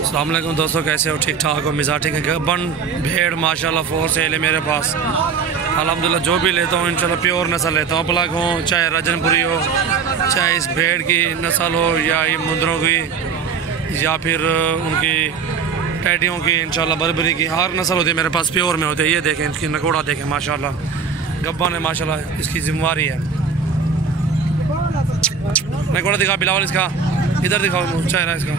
अस्सलाम वालेकुम दोस्तों, कैसे हो? ठीक ठाक हो? मिजाज ठीक है? गब्बन भेड़ माशाल्लाह 4 सेल है मेरे पास। अल्हम्दुलिल्लाह जो भी लेता हूँ इंशाल्लाह प्योर नस्ल लेता हूँ। प्लग हो चाहे रजनपुरी हो, चाहे इस भेड़ की नस्ल हो या ये मुंदरों की या फिर उनकी टैडियों की, इंशाल्लाह बरबरी की, हर नस्ल होती है मेरे पास, प्योर में होते हैं। ये देखें इसकी नकोड़ा देखें माशाल्लाह, गब्बन है माशाल्लाह, इसकी जिम्मेवारी है। नकोड़ा दिखा बिलावल, इसका इधर दिखाओ चेहरा इसका,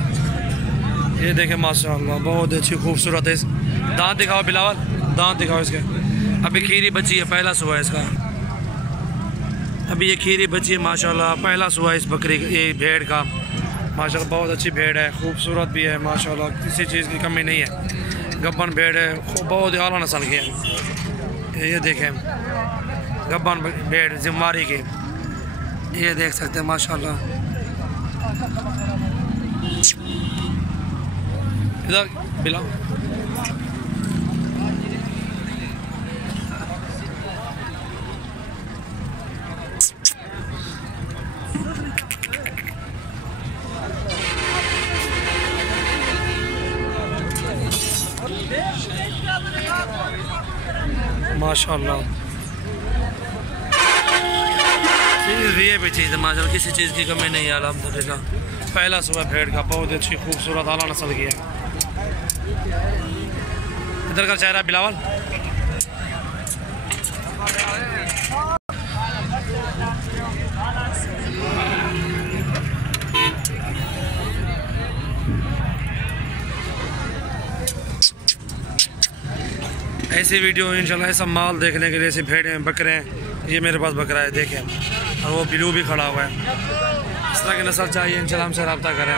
ये देखें माशाल्लाह बहुत अच्छी खूबसूरत है। दांत दिखाओ बिलावल, दांत दिखाओ इसके। अभी खीरी बच्ची है, पहला सुबह है इसका। अभी ये खीरी बच्ची है माशाल्लाह, पहला सुबह इस बकरी ये भेड़ का माशाल्लाह। बहुत अच्छी भेड़ है, खूबसूरत भी है माशाल्लाह, किसी चीज़ की कमी नहीं है। गब्बन भेड़ है, बहुत आला नस्ल की है। ये देखें गब्बन भेड़ जिम्मेवारी की, ये देख सकते हैं माशाल्लाह। इधर बिलाओ, माशाल्लाह ये भी चीज़ है माशाल्लाह, किसी चीज़ की कमी नहीं है अल्हम्दुलिल्लाह। पहला सुबह भेड़ का, बहुत अच्छी खूबसूरत आला नस्ल की है। इधर का चेहरा बिलावल, ऐसी वीडियो इंशाल्लाह ऐसा माल देखने के लिए, ऐसी भेड़ें बकरे हैं। ये मेरे पास बकरा है देखें, और वो बिलू भी खड़ा हुआ है। इस तरह की नस्ल चाहिए इंशाल्लाह हमसे रब्ता करें।